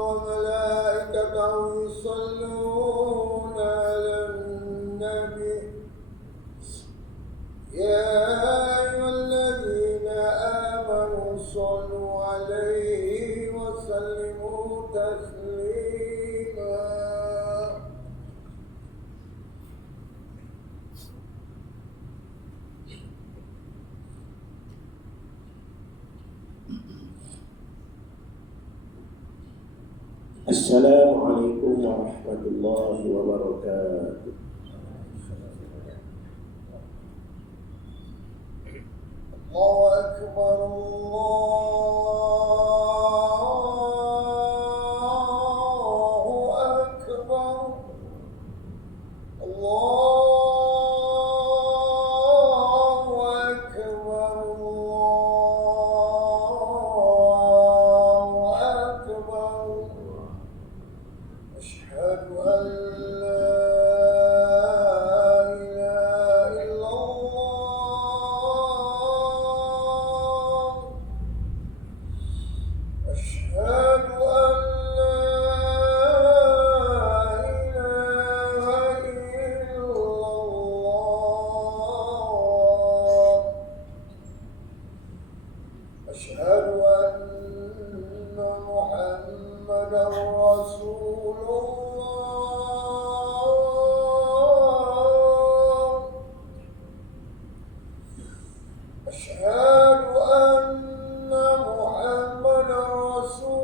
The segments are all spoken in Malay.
وملائكته يصلون على النبي يا أيها الذين آمنوا صلوا عليه وسلموا تسليما. Assalamualaikum warahmatullahi wabarakatuh. Allahu Akbar, Allahu Akbar, Allahu Akbar, Allahu Akbar. Asyhadu an la ilaha illallah. Asyhadu an la ilaha illallah. Asyhadu anna Muhammadar Rasulullah. Asyhadu anna Muhammadar Rasulullah.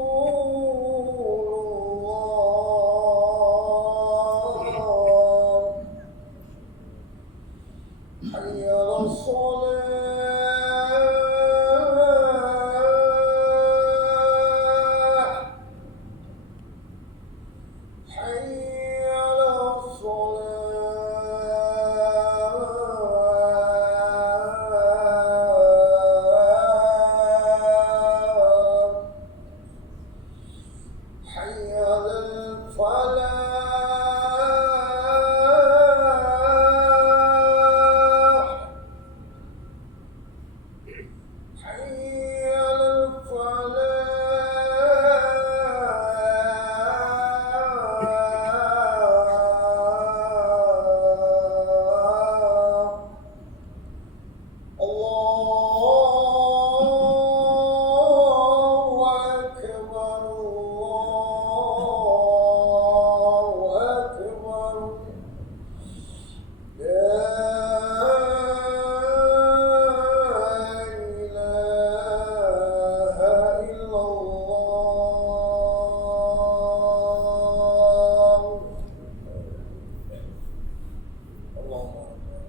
Hayya 'alas shalah. Hayya 'alas shalah. Hayya 'alal falah. Hayya 'alal falah. Allahu Akbar, Allahu Akbar. La ilaha illallah. Allahu Akbar.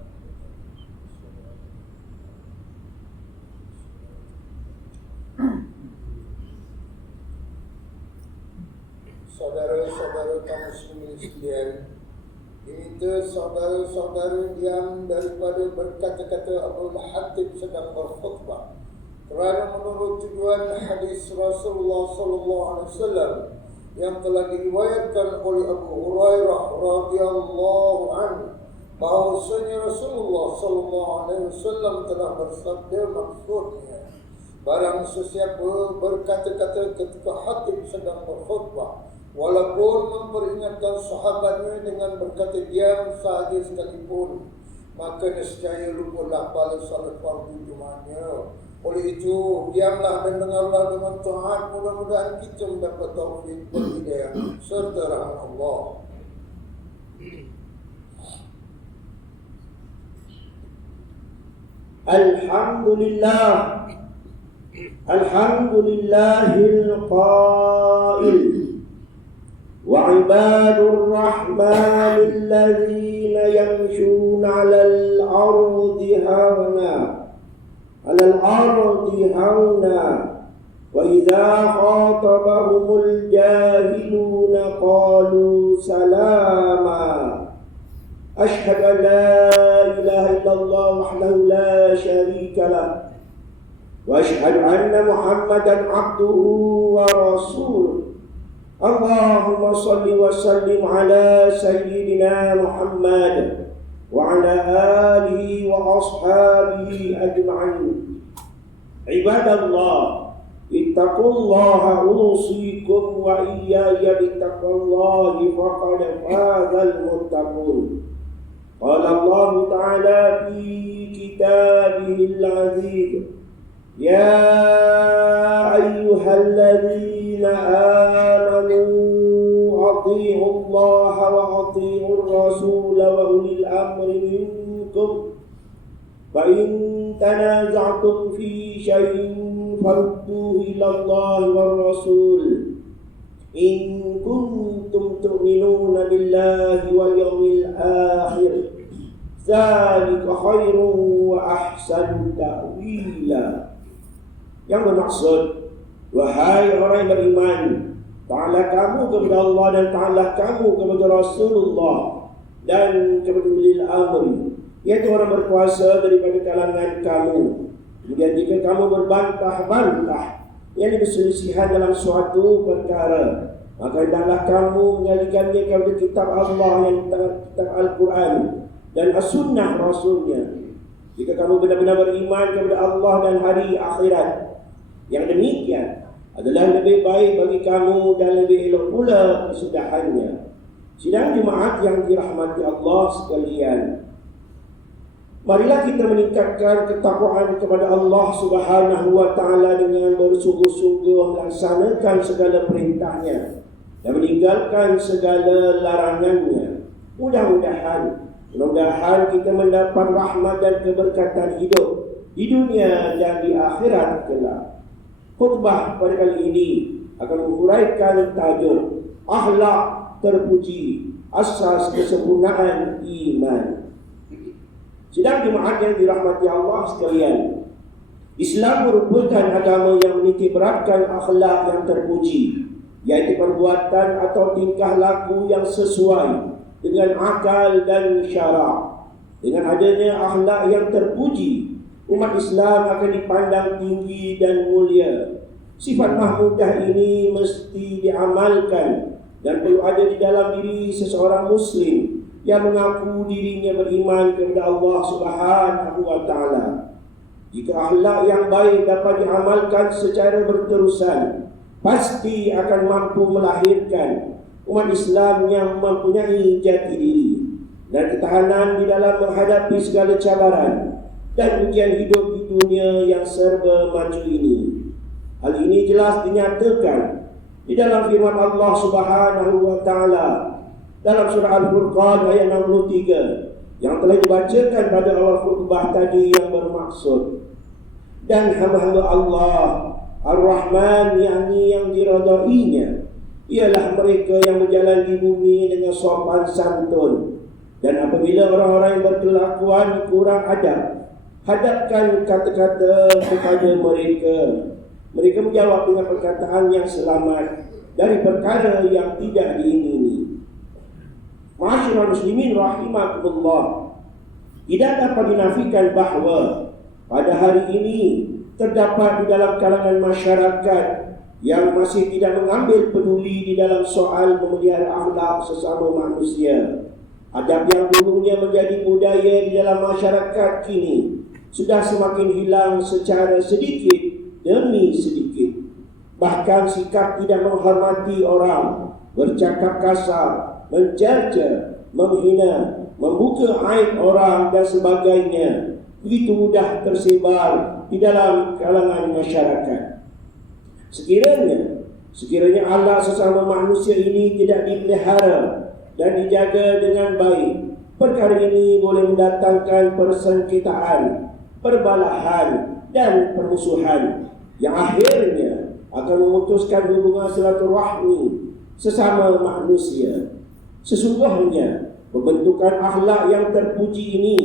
Saudara-saudara kaum muslimin sekalian, kita saudara-saudara yang daripada berkata-kata Abdul Hatib sedang berkhutbah, kerana menurut tujuan hadis Rasulullah sallallahu alaihi wasallam yang telah diriwayatkan oleh Abu Hurairah radhiyallahu anhu, bahwasanya Rasulullah sallallahu alaihi wasallam telah bersabda, maksudnya barang sesiapa berkata-kata ketika Hatib sedang berkhutbah, walaupun memperingatkan sahabatnya dengan berkata diam sahaja sekalipun, maka nescaya luputlah pahala salat fardu Jumatnya. Oleh itu, diamlah dan dengarlah dengan taat. Mudah-mudahan kita mendapat taufik dan hidayah serta rahmat Allah. Alhamdulillah. Alhamdulillahil qail وعباد الرحمن الذين يمشون على الأرض هونا وإذا خاطبهم الجاهلون قالوا سلاما. أشهد أن لا إله إلا الله وحده لا شريك له وأشهد أن محمدا عبده ورسوله. اللهم صل وسلم على سيدنا محمد وعلى آله وأصحابه أجمعين. عباد الله، ittaqullaha usikum wa iyaya bittaqwallahi faqad fazal muttaqun. Qala Allah Ta'ala fi kitabihil aziz, ya ayyuhalladzina amanu ati'u Allah wa ati'u ar-rasul wa ulil amri minkum fa in tanaza'tum fi shay'in farudduhu ila Allah war rasul in kuntum tu'minuna billahi wal yawmil akhir dzalika khairun wa ahsanu ta'wila. Yang bermaksud, wahai orang yang beriman, ta'ala kamu kepada Allah dan ta'ala kamu kepada Rasulullah dan kepada ulil amri, yaitu orang berkuasa daripada kalangan kamu. Kemudian jika kamu berbantah-bantah, yang berselisihan dalam suatu perkara, maka hendaklah kamu mengalihkannya kepada kitab Allah yang kitab Al-Quran dan As-Sunnah Rasulnya. Jika kamu benar-benar beriman kepada Allah dan hari akhirat, yang demikian adalah lebih baik bagi kamu dan lebih elok pula kesudahannya. Sidang jemaat yang dirahmati Allah sekalian, marilah kita meningkatkan ketakwaan kepada Allah Subhanahu wa Ta'ala dengan bersungguh-sungguh melaksanakan segala perintahnya dan meninggalkan segala larangannya. Mudah-mudahan kita mendapat rahmat dan keberkatan hidup di dunia dan di akhirat kelak. Khutbah pada kali ini akan menguraikan tajuk akhlak terpuji, asas kesempurnaan iman. Sidang jemaat yang dirahmati Allah sekalian, Islam merupakan agama yang menitikberatkan akhlak yang terpuji, yaitu perbuatan atau tingkah laku yang sesuai dengan akal dan syarak. Dengan adanya akhlak yang terpuji, umat Islam akan dipandang tinggi dan mulia. Sifat mahmudah ini mesti diamalkan dan perlu ada di dalam diri seseorang Muslim yang mengaku dirinya beriman kepada Allah Subhanahu wa Ta'ala. Jika akhlak yang baik dapat diamalkan secara berterusan, pasti akan mampu melahirkan umat Islam yang mempunyai jati diri dan ketahanan di dalam menghadapi segala cabaran dan ujian hidup di dunia yang serba maju ini. Hal ini jelas dinyatakan di dalam firman Allah Subhanahu wa Ta'ala dalam surah Al-Furqan ayat 63 yang telah dibacakan pada awal khutbah tadi, yang bermaksud, dan hamba-hamba Allah Ar-Rahman, yakni yang diridainya, ialah mereka yang berjalan di bumi dengan sopan santun, dan apabila orang-orang yang berkelakuan kurang adab hadapkan kata-kata kepada mereka menjawab dengan perkataan yang selamat dari perkara yang tidak diingini. Ma'asyiral muslimin rahimakumullah, tidak dapat dinafikan bahawa pada hari ini terdapat di dalam kalangan masyarakat yang masih tidak mengambil peduli di dalam soal memelihara akhlak sesama manusia. Adab yang dulunya menjadi budaya di dalam masyarakat kini sudah semakin hilang secara sedikit demi sedikit. Bahkan sikap tidak menghormati orang, bercakap kasar, mencerca, menghina, membuka aib orang dan sebagainya begitu mudah tersebar di dalam kalangan masyarakat. Sekiranya Allah sesama manusia ini tidak dipelihara dan dijaga dengan baik, perkara ini boleh mendatangkan persengketaan, perbalahan dan permusuhan yang akhirnya akan memutuskan hubungan silaturahmi sesama manusia. Sesungguhnya pembentukan akhlak yang terpuji ini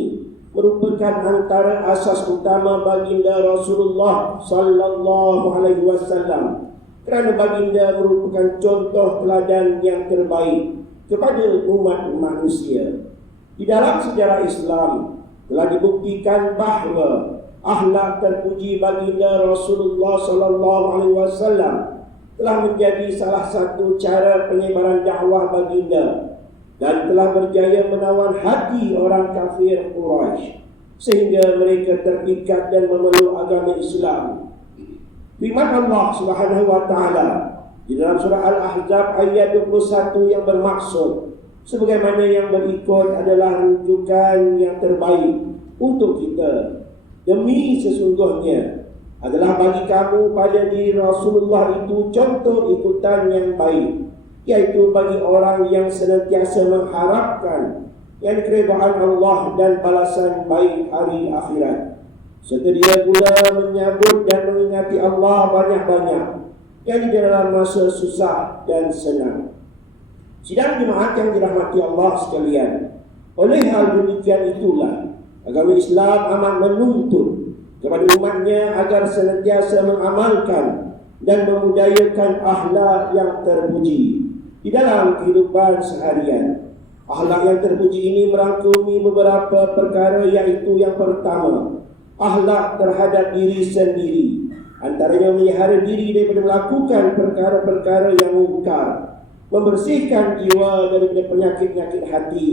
merupakan antara asas utama baginda Rasulullah sallallahu alaihi wasallam, kerana baginda merupakan contoh teladan yang terbaik kepada umat manusia. Di dalam sejarah Islam telah dibuktikan bahawa akhlak terpuji baginda Rasulullah sallallahu alaihi wasallam telah menjadi salah satu cara penyebaran dakwah baginda dan telah berjaya menawan hati orang kafir Quraisy sehingga mereka terikat dan memeluk agama Islam. Firman Allah Subhanahu wa taala di dalam surah Al-Ahzab ayat 21 yang bermaksud sebagaimana yang berikut adalah rujukan yang terbaik untuk kita. Demi sesungguhnya adalah bagi kamu pada diri Rasulullah itu contoh ikutan yang baik, yaitu bagi orang yang senantiasa mengharapkan yang keridhaan Allah dan balasan baik hari akhirat, serta dia pula menyambut dan mengingati Allah banyak-banyak yang di dalam masa susah dan senang. Sidang jemaat yang dirahmati Allah sekalian, oleh hal demikian itulah agama Islam amat menuntut kepada umatnya agar senantiasa mengamalkan dan memudayakan akhlak yang terpuji di dalam kehidupan seharian. Akhlak yang terpuji ini merangkumi beberapa perkara, yaitu yang pertama, akhlak terhadap diri sendiri, antaranya memelihara diri daripada melakukan perkara-perkara yang mungkar, membersihkan jiwa daripada penyakit-penyakit hati,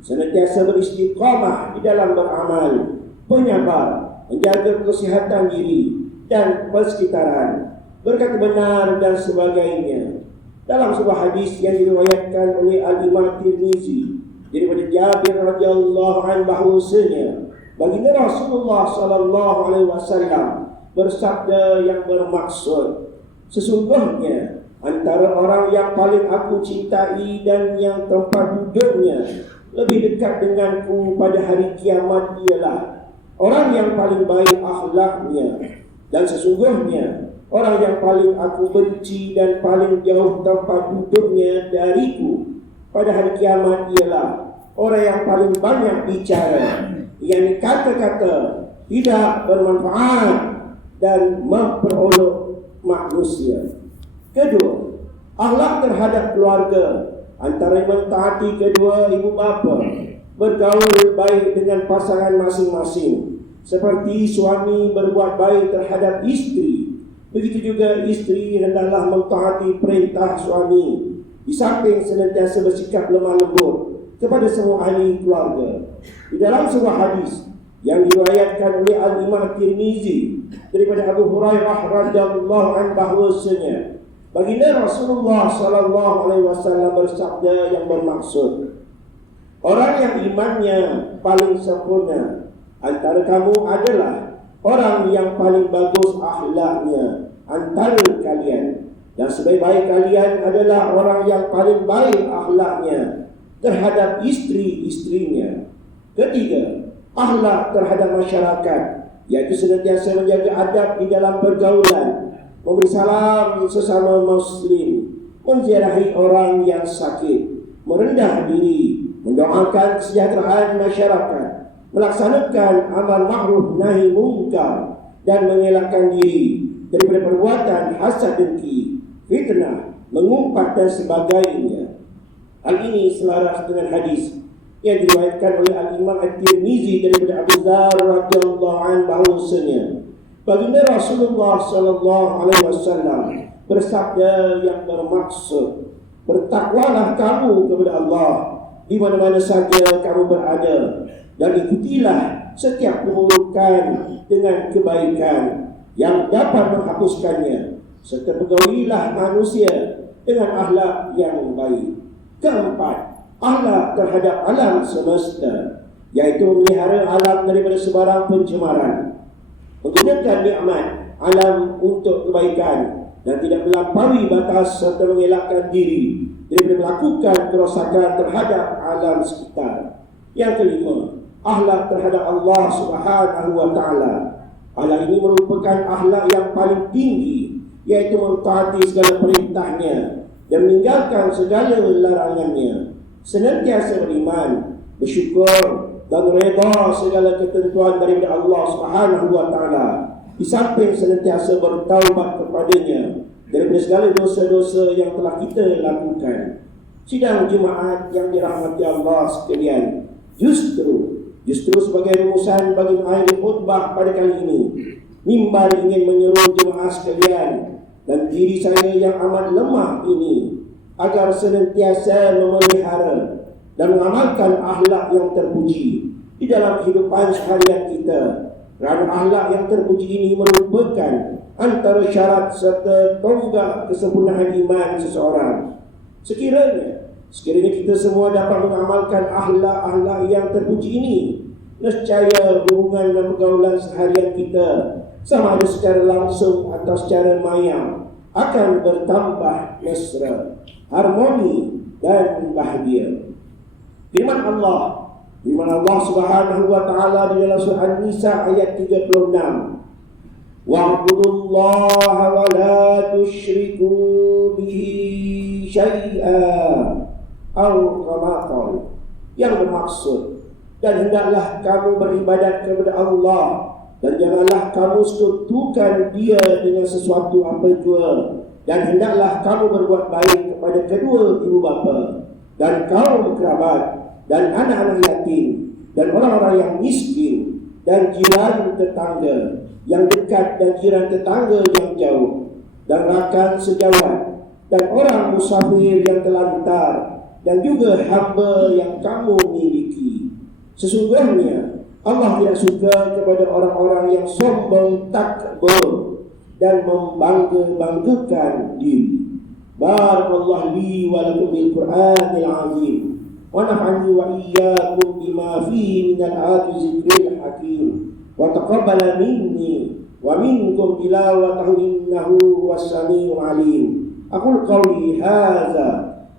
senantiasa beristiqamah di dalam beramal, penyabar, menjaga kesihatan diri dan persekitaran, berkata benar dan sebagainya. Dalam sebuah hadis yang diriwayatkan oleh Al-Imam Tirmizi daripada Jabir radhiyallahu anhu bahwasanya baginda Rasulullah sallallahu alaihi wasallam bersabda yang bermaksud, sesungguhnya antara orang yang paling aku cintai dan yang tempat duduknya lebih dekat denganku pada hari kiamat ialah orang yang paling baik akhlaknya, dan sesungguhnya orang yang paling aku benci dan paling jauh tempat duduknya dariku pada hari kiamat ialah orang yang paling banyak bicara, yang kata-kata tidak bermanfaat dan memperolok manusia. Kedua, akhlak terhadap keluarga, antara mentaati kedua ibu bapa, bergaul baik dengan pasangan masing-masing, seperti suami berbuat baik terhadap istri, begitu juga istri hendaklah mentaati perintah suami, di samping senantiasa bersikap lemah lembut kepada semua ahli keluarga. Di dalam sebuah hadis yang diriwayatkan oleh Al-Imam Tirmizi daripada Abu Hurairah radhiyallahu anhu bahwasanya baginda Rasulullah sallallahu alaihi wasallam bersabda yang bermaksud, orang yang imannya paling sempurna antara kamu adalah orang yang paling bagus akhlaknya antara kalian, dan sebaik-baik kalian adalah orang yang paling baik akhlaknya terhadap istri-istrinya. Ketiga, akhlak terhadap masyarakat, yaitu senantiasa menjaga adab di dalam pergaulan, memberi salam sesama muslim, menziarahi orang yang sakit, merendah diri, mendoakan kesejahteraan masyarakat, melaksanakan amal ma'ruf nahi mungkar, dan mengelakkan diri daripada perbuatan hasad dengki, fitnah, mengumpat dan sebagainya. Hal ini selaras dengan hadis yang diriwayatkan oleh Al-Imam At-Tirmizi daripada Abu Dzar radhiyallahu anhu bahwasanya baginda Rasulullah sallallahu alaihi wasallam bersabda yang bermaksud, bertakwalah kamu kepada Allah di mana-mana saja kamu berada, dan ikutilah setiap keburukan dengan kebaikan yang dapat menghapuskannya, serta pergaulilah manusia dengan akhlak yang baik. Keempat, akhlak terhadap alam semesta, yaitu memelihara alam daripada sebarang pencemaran, menggunakan nikmat alam untuk kebaikan dan tidak melampaui batas, serta mengelakkan diri daripada melakukan kerosakan terhadap alam sekitar. Yang kelima, akhlak terhadap Allah Subhanahu wa taala. Akhlak ini merupakan akhlak yang paling tinggi, yaitu mentaati segala perintahnya dan meninggalkan segala larangannya, senantiasa beriman, bersyukur dan redha segala ketentuan daripada Allah Subhanahu wa taala, di samping senantiasa bertaubat kepadanya daripada segala dosa-dosa yang telah kita lakukan. Sidang jemaat yang dirahmati Allah sekalian, justru sebagai rumusan bagi mengakhiri khutbah pada kali ini, mimbar ingin menyeru jemaah sekalian dan diri saya yang amat lemah ini agar senantiasa memelihara dan mengamalkan akhlak yang terpuji di dalam kehidupan seharian kita. Kerana akhlak yang terpuji ini merupakan antara syarat serta tonggak kesempurnaan iman seseorang. Sekiranya kita semua dapat mengamalkan akhlak-akhlak yang terpuji ini, nescaya hubungan dan pergaulan seharian kita, sama ada secara langsung atau secara maya, akan bertambah mesra, harmoni dan bahagia. Firman Allah Subhanahu wa taala di dalam surah An-Nisa ayat 36. Wa'budullaha wa la tusyriku bihi syai'an aw kama qala. Yang bermaksud, dan hendaklah kamu beribadat kepada Allah dan janganlah kamu sekutukan Dia dengan sesuatu apa jua, dan hendaklah kamu berbuat baik kepada kedua ibu bapa dan kaum kerabat dan anak-anak yatim dan orang-orang yang miskin dan jiran tetangga yang dekat dan jiran tetangga yang jauh dan rakan sejawat dan orang musafir yang telantar dan juga hamba yang kamu miliki. Sesungguhnya Allah tidak suka kepada orang-orang yang sombong takbur dan membangga-banggakan diri. Barakallahu li wa lakum bil Qur'anil azim. Wa nafa'ani wa iyyakum bima fihi min al-ayati zikril hakim. Wa taqabbala minni wa minkum tilawatahu innahu was-sami'ul 'alim. Aqul qawli hadza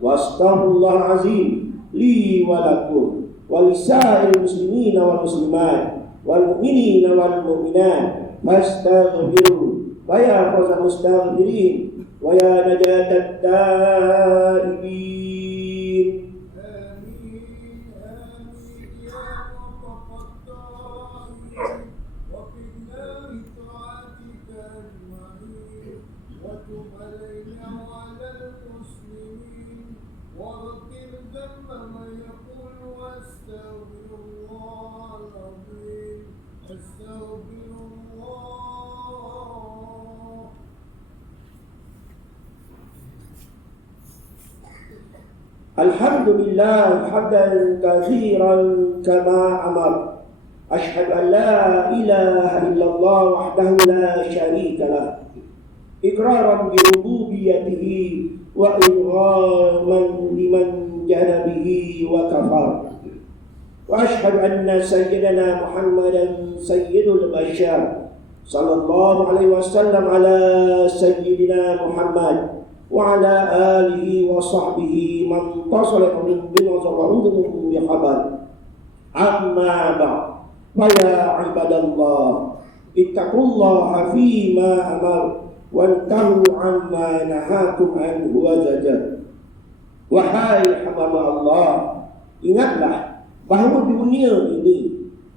wa astaghfirullah azim li wa lakum wa lisa'il muslimin wal muslimat wal mu'minin wal mu'minat fastaghfiru wa ya fawzal mustaghfirin wa ya najatat taibin. Alhamdulillah hamdan katsiran kama amar. Asyhadu an la ilaha illallah wahdahu la syarika lah. Iqraran bi rububiyyatihi wa irghaman liman jahada bihi wa kafar. Wa asyhadu anna sayyidana Muhammadan sayyidul bashar sallallahu alaihi wasallam ala sayyidina Muhammad wa ala alihi wa sahbihi man tasala bin nazarun bi khabar. Amma ba'd, fa ya ibadallah ittaqullaha fima amar wantahu amma nahakum anhu wa zajar. Wahai hamba Allah, ingatlah bahawa dunia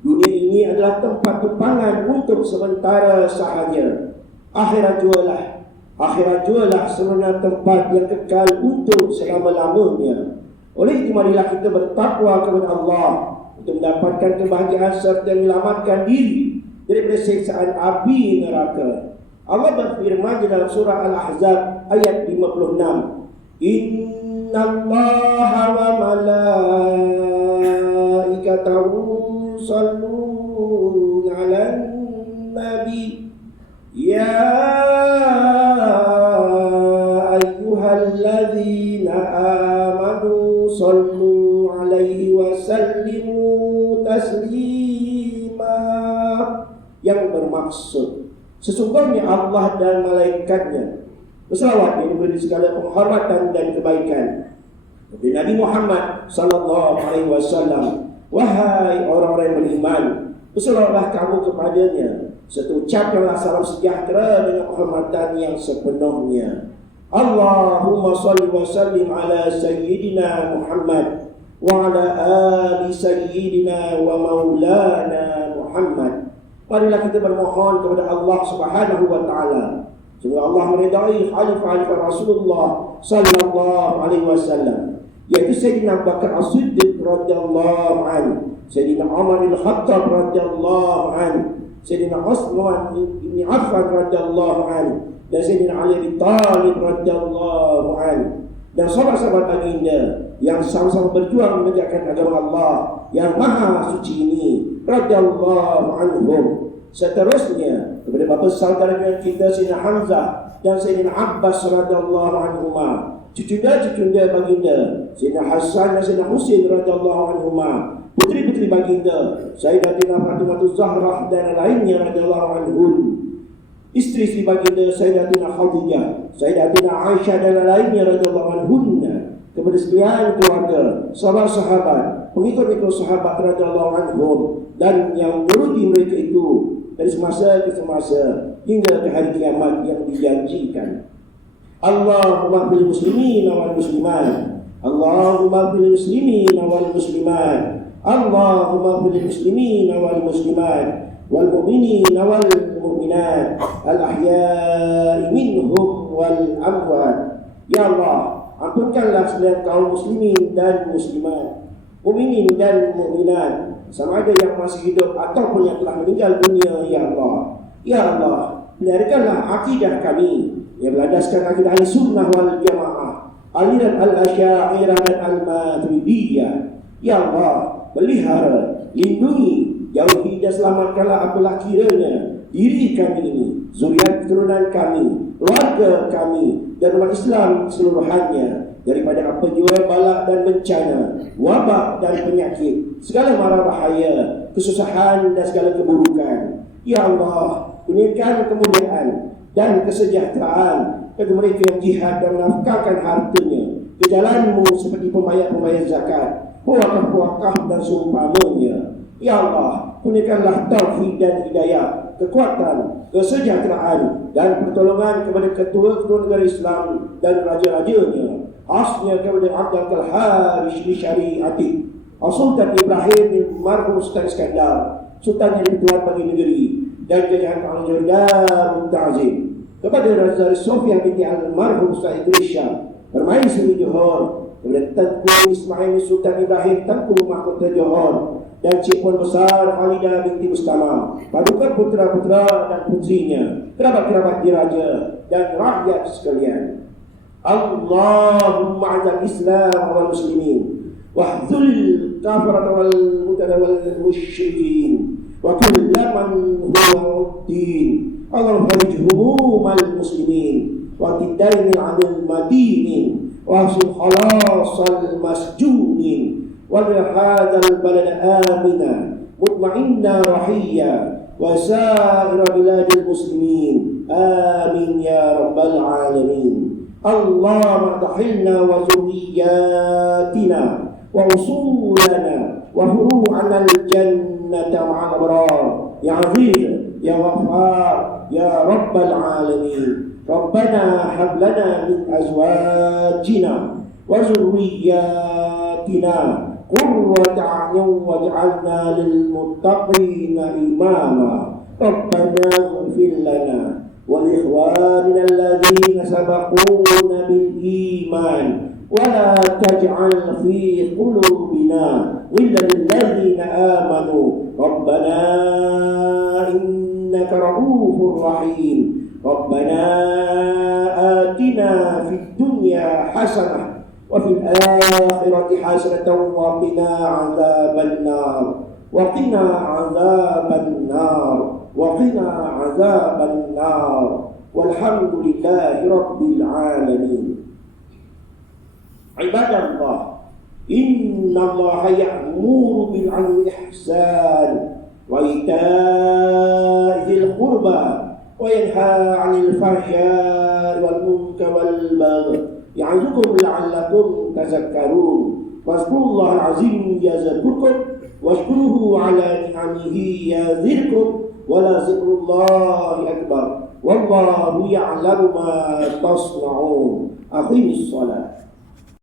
ini adalah tempat tumpangan untuk sementara sahaja. Akhirat jualah sebenarnya tempat yang kekal untuk selama-lamanya. Oleh itu marilah kita bertakwa kepada Allah untuk mendapatkan kebahagiaan serta menyelamatkan diri dari siksaan api neraka. Allah berfirman di dalam surah Al-Ahzab ayat 56. Innallaha wa malaikatahu yusholluna 'alan nabi ya ayyuhalladzina amanu shallu 'alaihi wa sallimu taslima. Yang bermaksud, sesungguhnya Allah dan malaikatnya berselawat yang memberi segala penghormatan dan kebaikan kepada Nabi Muhammad sallallahu alaihi wasallam. Wahai orang-orang yang beriman, berselawatlah kamu kepadanya serta ucapkanlah salam sejahtera dengan penghormatan yang sepenuhnya. Allahumma salli wa sallim ala sayyidina Muhammad wa ala ali sayyidina wa maulana Muhammad. Marilah kita bermohon kepada Allah Subhanahu wa taala semoga Allah meridai khalifah Rasulullah sallallahu alaihi wasallam, yaitu Sayyidina Abu Bakar As-Siddiq radhiyallahu anhu, Sayyidina Umar Al-Khattab radhiyallahu anhu, Sayyidina Utsman bin Affan radhiyallahu anhu, dan Sayyidina Ali bin Thalib radhiyallahu anhu, dan sahabat-sahabat baginda yang sama-sama berjuang menegakkan agama Allah yang maha suci ini radhiyallahu anhum. Seterusnya kepada bapa saudara kita Sayyidina Hamzah dan Sayyidina Abbas radhiyallahu anhuma, cucunda baginda Sayyidina Hasan dan Sayyidina Husain radhiyallahu anhuma, putri-putri baginda Sayyidatina Fatimah Zahra dan lainnya radhiyallahu anhum, istri-istri baginda Sayyidatina Khadijah, Sayyidatina Aisyah dan lainnya radhiyallahu anhunna, kepada sekalian keluarga, sahabat-sahabat, pengikut-pengikut sahabat radhiyallahu anhum, dan yang menuruti mereka itu dari semasa ke semasa hingga ke hari kiamat yang dijanjikan. Allahumma bil muslimin wal muslimat, Allahumma bil muslimin wal muslimat, Allahumma bil muslimin wal muslimat, wal mu'minin wal mu'minat, al ahya'i minhum wal amwat. Ya Allah, ampunkanlah sekalian kaum muslimin dan muslimat, mukminin dan mukminat, sama ada yang masih hidup ataupun yang telah meninggal dunia. Ya Allah, ya Allah, peliharakanlah akidah kami yang berlandaskan akidah Ahlussunnah wal Jamaah, aliran al-Asy'ariyah dan al-Maturidiyah. Ya Allah, pelihara, lindungi, jauhi dan selamatkanlah apalah kiranya diri kami ini, zuriat keturunan kami, keluarga kami, dan umat Islam seluruhannya daripada apa jua bala dan bencana, wabak dan penyakit, segala mara bahaya, kesusahan dan segala keburukan. Ya Allah, kurniakan kemuliaan dan kesejahteraan bagi mereka yang jihad dan menafkahkan hartanya ke jalan-Mu seperti pembayar-pembayar zakat, puakah-puakah dan seumpamanya. Ya Allah, kurniakanlah taufik dan hidayah, kekuatan, kesejahteraan dan pertolongan kepada ketua-ketua negara Islam dan raja-rajanya, khasnya kepada Abdul Al-Harith bin Syari'ati, Sultan Ibrahim bin marhum Sultan Iskandar, Sultan yang dituan bagi negeri, dan jajahan Al-Jardar Ta'zim, kepada Raja Sofia binti Al-Marhum Sultan Idris Shah, bermain seni Johor, kepada Tengku Ismail Sultan Ibrahim Tengku Mahkota Johor, dan Cik Puan Besar Khalidah binti Mustamam, paduka putera-putera dan putrinya, kerabat-kerabat diraja dan rakyat sekalian. Allahumma a'zal Islam wal muslimin, wahzul kafarat wal mutadawwal musyrikin, wa kullu man huwa din. Allahumma farij humumal muslimin, wa tidainil 'anil madinin, wa hasil khalasal masjunin, وَلِهَذَا الْبَلَدَ آمِنًا مُطْمَئِنًّا رَحِيًّا وَسَائِرَ بِلَادِ الْمُسْلِمِينَ آمين يا رب العالمين. اللهم اطهرنا وذرياتنا وأصولنا وفروعنا الجنة مع الأبرار يا عزيز يا غفار يا رب العالمين. ربنا هب لنا من أزواجنا وذرياتنا قرة أعين واجعلنا للمتقين إماما. ربنا اغفر لنا ولإخواننا الذين سبقونا بالإيمان ولا تجعل في قلوبنا غلا للذين آمنوا ربنا إنك رؤوف رحيم. ربنا آتنا في الدنيا حسنة وفي الآخرة حسنة وقنا عذاب النار وقنا عذاب النار وقنا عذاب النار والحمد لله رب العالمين. عباد الله إن الله يأمر بالعدل والإحسان وإيتاء ذي القربى وينهى عن الفحشاء والمنكر والبغي يعظكم لعلكم تذكرون. واذكروا الله العظيم يذكركم واشكروه على نعمه يزدكم ولذكر الله أكبر والله يعلم ما تصنعون. أقيموا الصلاة.